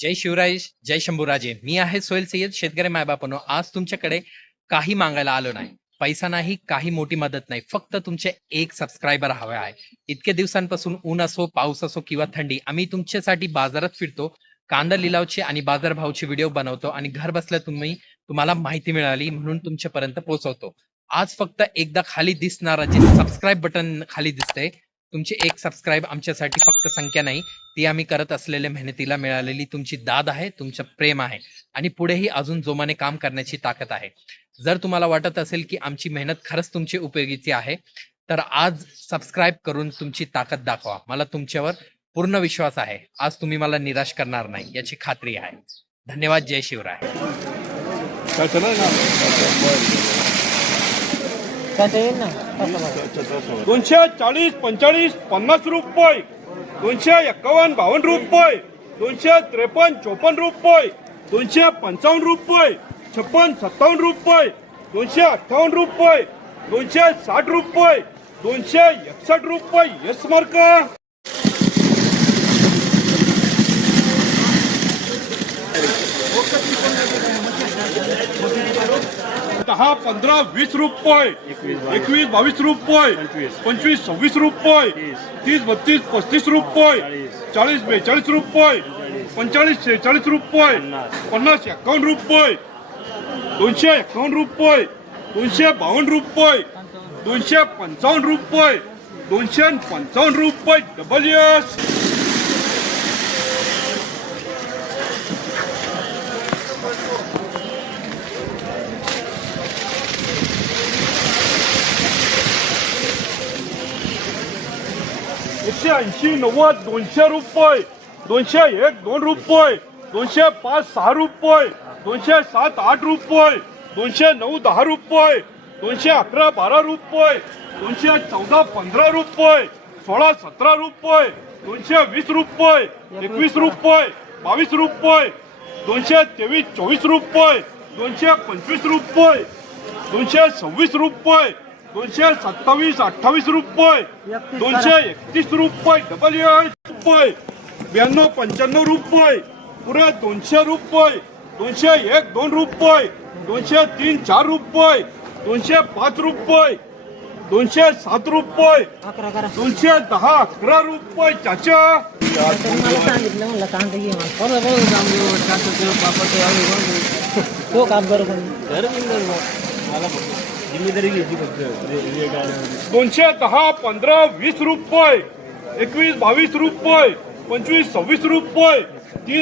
जय शिवराय, जय शंभूराजे. मी आहे सोहेल सय्यद, शेतकरी मायबापानो. आज तुमच्याकडे काही मागायला आलो नाही. पैसा नाही, काही मोठी मदत नाही. फक्त तुमचे एक सबस्क्रायबर हवे आहे. इतके दिवसांपासून ऊन असो, पाऊस असो किंवा थंडी, आम्ही तुमच्यासाठी बाजारात फिरतो. कांदा लिलावचे आणि बाजारभावाचे व्हिडिओ बनवतो आणि घर बसल्या तुम्हाला माहिती मिळाली म्हणून तुमच्यापर्यंत पोहोचवतो. आज फक्त एकदा खाली दिसणारा जे सबस्क्राईब बटन खाली दिसतंय, तुमची एक सबस्क्राईब आमच्यासाठी फक्त संख्या नाही, ती आम्ही करत असलेल्या मेहनतीला मिळालेली तुमची दाद आहे, तुमचं प्रेम आहे आणि पुढेही अजून जोमाने काम करण्याची ताकद आहे. जर तुम्हाला वाटत असेल की आमची मेहनत खरंच तुमची उपयोगीची आहे, तर आज सबस्क्राईब करून तुमची ताकद दाखवा. मला तुमच्यावर पूर्ण विश्वास आहे. आज तुम्ही मला निराश करणार नाही याची खात्री आहे. धन्यवाद. जय शिवराय. दोनशे 40, 45, 50 रुपये, 251, 52 रुपये, 253, 54 रुपये, 255 रुपये, 56, 57 रुपये, 258 रुपये, 260 रुपये, 261 रुपये. Yes mark. 10, 15, 20 रुपये, 21, 22 रुपये, 25, 26 रुपये, 30, 32, 35 रुपये, 40, 42 रुपये, 45, 46 रुपये, 50, 51 रुपये, 251 रुपये, 252 रुपये, 255 रुपये, 255 रुपये. Double yes. एकशे 80, 90, 200 रुपये, 201, 2 रुपये, 205, 6 रुपये, 207, 8 रुपये, 209, 10 रुपये, 211, 12 रुपये, 214, 15 रुपये, 16, 17 रुपये, 220 रुपये, 21 रुपये, 22 रुपये, 223, 24 रुपये, 225 रुपये, 226 रुपये, 227, 28 रुपये, 231 रुपये. डबल रुपये, 92, 95 रुपये, पुरे 200 रुपये, 201, 2 रुपये, 203, 4 रुपये, 205 रुपये, 207 रुपये, 210, 11 रुपये. चाचा तो काम करत जिम्मेदारी घ्यायची फक्त. 210, 15, 20 रुपये, 21, 22 रुपये, 25, 26 रुपये, 30.